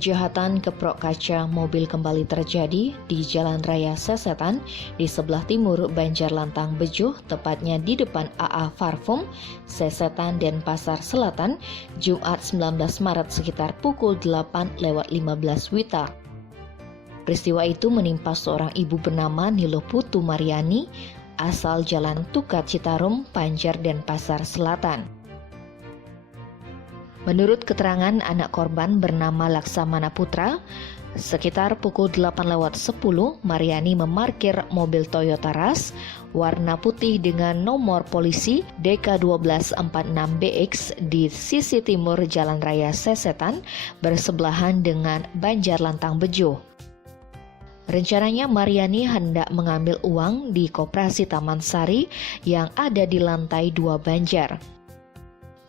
Kejahatan keprok kaca mobil kembali terjadi di Jalan Raya Sesetan di sebelah timur Banjarlantang Bejo, tepatnya di depan AA Parfum, Sesetan Denpasar Selatan, Jumat 19 Maret sekitar pukul 8:15 WITA. Peristiwa itu menimpa seorang ibu bernama Nilo Putu Mariani, asal Jalan Tukat Citarum, Banjar Denpasar Selatan. Menurut keterangan anak korban bernama Laksamana Putra, sekitar pukul 8:10 Mariani memarkir mobil Toyota Rush warna putih dengan nomor polisi DK1246BX di sisi timur Jalan Raya Sesetan bersebelahan dengan Banjarlantang Bejo. Rencananya Mariani hendak mengambil uang di Koperasi Taman Sari yang ada di lantai 2 Banjar.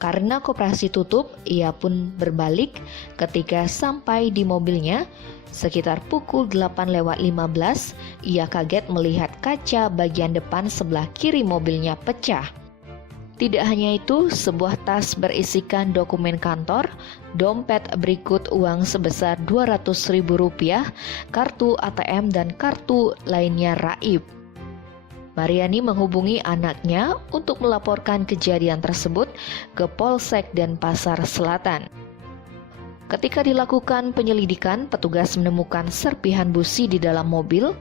Karena koperasi tutup, ia pun berbalik ketika sampai di mobilnya. Sekitar pukul 8:15, ia kaget melihat kaca bagian depan sebelah kiri mobilnya pecah. Tidak hanya itu, sebuah tas berisikan dokumen kantor, dompet berikut uang sebesar Rp200.000, kartu ATM dan kartu lainnya raib. Mariani menghubungi anaknya untuk melaporkan kejadian tersebut ke Polsek Denpasar Selatan. Ketika dilakukan penyelidikan, petugas menemukan serpihan busi di dalam mobil.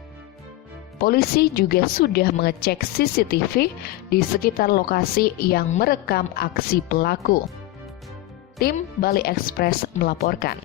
Polisi juga sudah mengecek CCTV di sekitar lokasi yang merekam aksi pelaku. Tim Bali Express melaporkan.